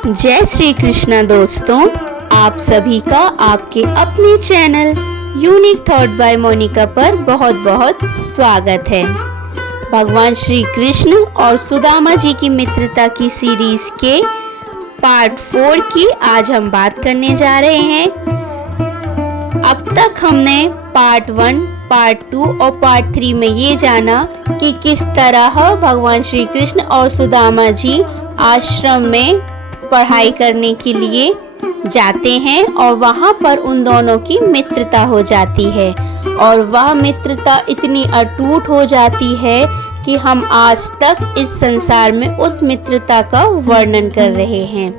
जय श्री कृष्णा दोस्तों, आप सभी का आपके अपने channel unique thought by Monika पर बहुत बहुत स्वागत है। भगवान श्री कृष्ण और सुदामा जी की मित्रता की सीरीज के पार्ट 4 की आज हम बात करने जा रहे हैं। अब तक हमने पार्ट 1, पार्ट 2 और पार्ट 3 में ये जाना कि किस तरह भगवान श्री कृष्ण और सुदामा जी आश्रम में पढ़ाई करने के लिए जाते हैं और वहाँ पर उन दोनों की मित्रता हो जाती है और वह मित्रता इतनी अटूट हो जाती है कि हम आज तक इस संसार में उस मित्रता का वर्णन कर रहे हैं,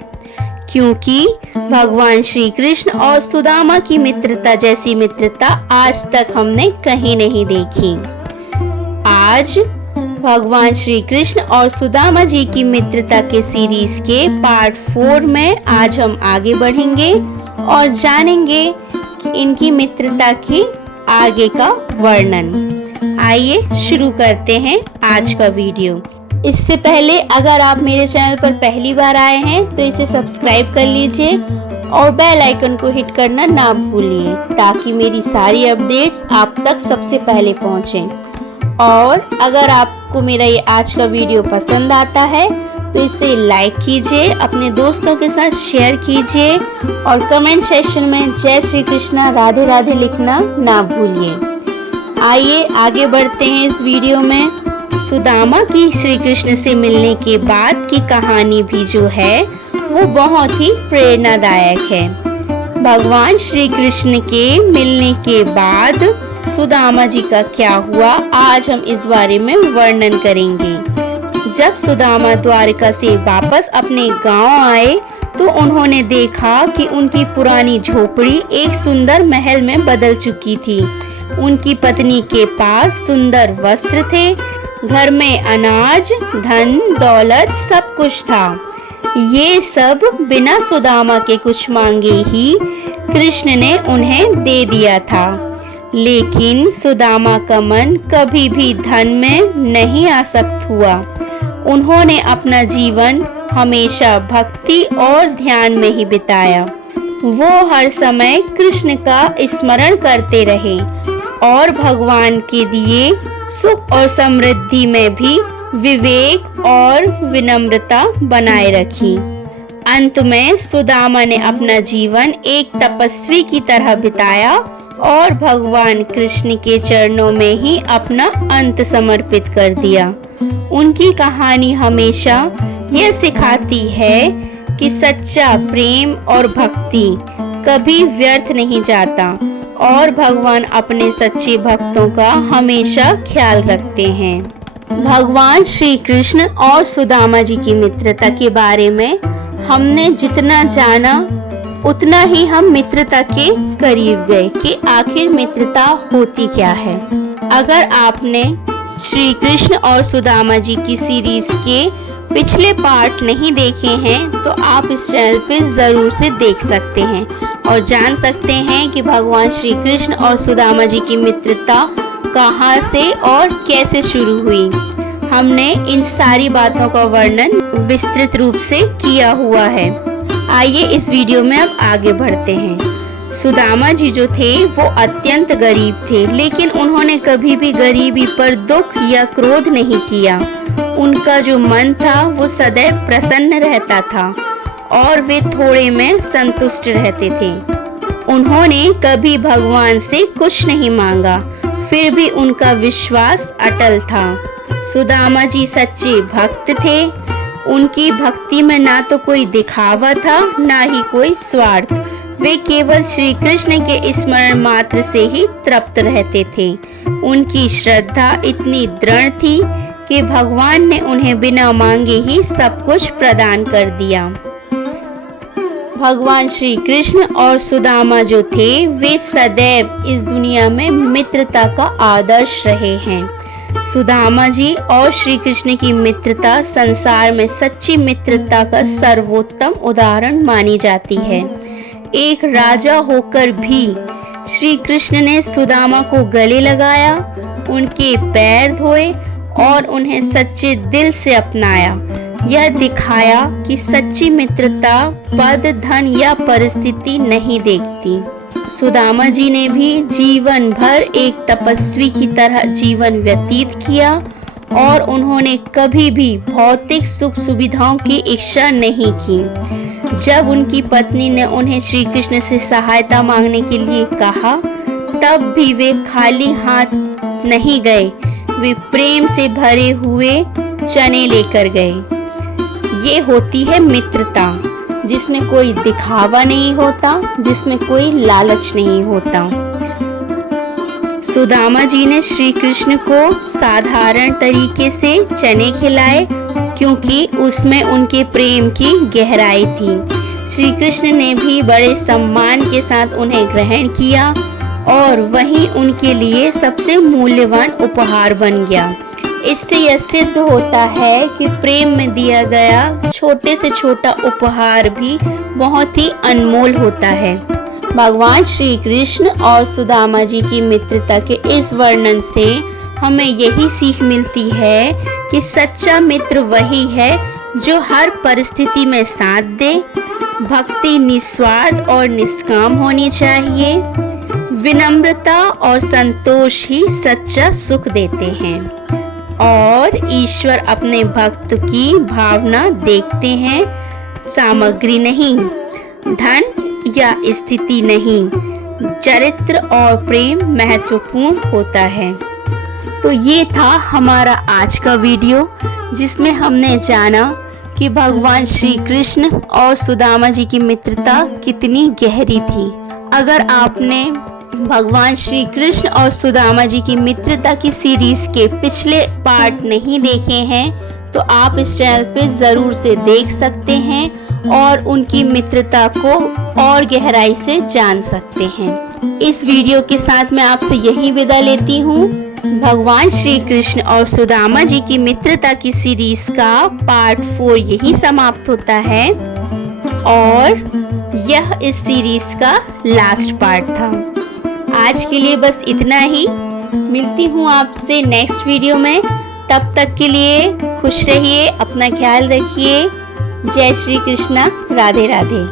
क्योंकि भगवान श्री कृष्ण और सुदामा की मित्रता जैसी मित्रता आज तक हमने कहीं नहीं देखी। आज भगवान श्री कृष्ण और सुदामा जी की मित्रता के सीरीज के पार्ट 4 में आज हम आगे बढ़ेंगे और जानेंगे कि इनकी मित्रता की आगे का वर्णन। आइए शुरू करते हैं आज का वीडियो। इससे पहले अगर आप मेरे चैनल पर पहली बार आए हैं तो इसे सब्सक्राइब कर लीजिए और बेल आइकन को हिट करना ना भूलिए ताकि मेरी सारी अपडेट्स आप तक सबसे पहले पहुंचें। और अगर आपको मेरा ये आज का वीडियो पसंद आता है तो इसे लाइक कीजिए, अपने दोस्तों के साथ शेयर कीजिए और कमेंट सेक्शन में जय श्री कृष्णा राधे राधे लिखना ना भूलिए। आइए आगे बढ़ते हैं इस वीडियो में। सुदामा की श्री कृष्ण से मिलने के बाद की कहानी भी जो है वो बहुत ही प्रेरणादायक है। भगवान श्री कृष्ण के मिलने के बाद सुदामा जी का क्या हुआ, आज हम इस बारे में वर्णन करेंगे। जब सुदामा द्वारका से वापस अपने गांव आए तो उन्होंने देखा कि उनकी पुरानी झोपड़ी एक सुंदर महल में बदल चुकी थी। उनकी पत्नी के पास सुंदर वस्त्र थे, घर में अनाज, धन, दौलत सब कुछ था। ये सब बिना सुदामा के कुछ मांगे ही कृष्ण ने उन्हें दे दिया था। लेकिन सुदामा का मन कभी भी धन में नहीं आसक्त हुआ। उन्होंने अपना जीवन हमेशा भक्ति और ध्यान में ही बिताया। वो हर समय कृष्ण का स्मरण करते रहे और भगवान के दिए सुख और समृद्धि में भी विवेक और विनम्रता बनाए रखी। अंत में सुदामा ने अपना जीवन एक तपस्वी की तरह बिताया और भगवान कृष्ण के चरणों में ही अपना अंत समर्पित कर दिया। उनकी कहानी हमेशा यह सिखाती है कि सच्चा प्रेम और भक्ति कभी व्यर्थ नहीं जाता और भगवान अपने सच्चे भक्तों का हमेशा ख्याल रखते हैं। भगवान श्री कृष्ण और सुदामा जी की मित्रता के बारे में हमने जितना जाना उतना ही हम मित्रता के करीब गए कि आखिर मित्रता होती क्या है। अगर आपने श्री कृष्ण और सुदामा जी की सीरीज के पिछले पार्ट नहीं देखे हैं तो आप इस चैनल पे जरूर से देख सकते हैं और जान सकते हैं कि भगवान श्री कृष्ण और सुदामा जी की मित्रता कहाँ से और कैसे शुरू हुई। हमने इन सारी बातों का वर्णन विस्तृत रूप से किया हुआ है। आइए इस वीडियो में अब आगे बढ़ते हैं। सुदामा जी जो थे वो अत्यंत गरीब थे, लेकिन उन्होंने कभी भी गरीबी पर दुख या क्रोध नहीं किया। उनका जो मन था वो सदैव प्रसन्न रहता था और वे थोड़े में संतुष्ट रहते थे। उन्होंने कभी भगवान से कुछ नहीं मांगा, फिर भी उनका विश्वास अटल था। सुदामा जी सच्चे भक्त थे। उनकी भक्ति में ना तो कोई दिखावा था ना ही कोई स्वार्थ। वे केवल श्री कृष्ण के स्मरण मात्र से ही तृप्त रहते थे। उनकी श्रद्धा इतनी दृढ़ थी कि भगवान ने उन्हें बिना मांगे ही सब कुछ प्रदान कर दिया। भगवान श्री कृष्ण और सुदामा जो थे वे सदैव इस दुनिया में मित्रता का आदर्श रहे हैं। सुदामा जी और श्री कृष्ण की मित्रता संसार में सच्ची मित्रता का सर्वोत्तम उदाहरण मानी जाती है। एक राजा होकर भी श्री कृष्ण ने सुदामा को गले लगाया, उनके पैर धोए और उन्हें सच्चे दिल से अपनाया। यह दिखाया कि सच्ची मित्रता पद, धन या परिस्थिति नहीं देखती। सुदामा जी ने भी जीवन भर एक तपस्वी की तरह जीवन व्यतीत किया और उन्होंने कभी भी भौतिक सुख सुविधाओं की इच्छा नहीं की। जब उनकी पत्नी ने उन्हें श्री कृष्ण से सहायता मांगने के लिए कहा, तब भी वे खाली हाथ नहीं गए। वे प्रेम से भरे हुए चने लेकर गए। ये होती है मित्रता, जिसमें कोई दिखावा नहीं होता, जिसमें कोई लालच नहीं होता। सुदामा जी ने श्री कृष्ण को साधारण तरीके से चने खिलाए, क्योंकि उसमें उनके प्रेम की गहराई थी। श्री कृष्ण ने भी बड़े सम्मान के साथ उन्हें ग्रहण किया और वही उनके लिए सबसे मूल्यवान उपहार बन गया। इससे यह सिद्ध होता है कि प्रेम में दिया गया छोटे से छोटा उपहार भी बहुत ही अनमोल होता है। भगवान श्री कृष्ण और सुदामा जी की मित्रता के इस वर्णन से हमें यही सीख मिलती है कि सच्चा मित्र वही है जो हर परिस्थिति में साथ दे। भक्ति निस्वार्थ और निष्काम होनी चाहिए। विनम्रता और संतोष ही सच्चा सुख देते हैं और ईश्वर अपने भक्त की भावना देखते हैं, सामग्री नहीं, धन या स्थिति नहीं। चरित्र और प्रेम महत्वपूर्ण होता है। तो ये था हमारा आज का वीडियो, जिसमें हमने जाना कि भगवान श्री कृष्ण और सुदामा जी की मित्रता कितनी गहरी थी। अगर आपने भगवान श्री कृष्ण और सुदामा जी की मित्रता की सीरीज के पिछले पार्ट नहीं देखे हैं, तो आप इस चैनल पे ज़रूर से देख सकते हैं और उनकी मित्रता को और गहराई से जान सकते हैं। इस वीडियो के साथ मैं आपसे यही विदा लेती हूँ। भगवान श्री कृष्ण और सुदामा जी की मित्रता की सीरीज का पार्ट 4 यही समाप्त होता है और यह इस सीरीज का लास्ट पार्ट था। आज के लिए बस इतना ही। मिलती हूँ आपसे नेक्स्ट वीडियो में। तब तक के लिए खुश रहिए, अपना ख्याल रखिए। जय श्री कृष्णा, राधे राधे।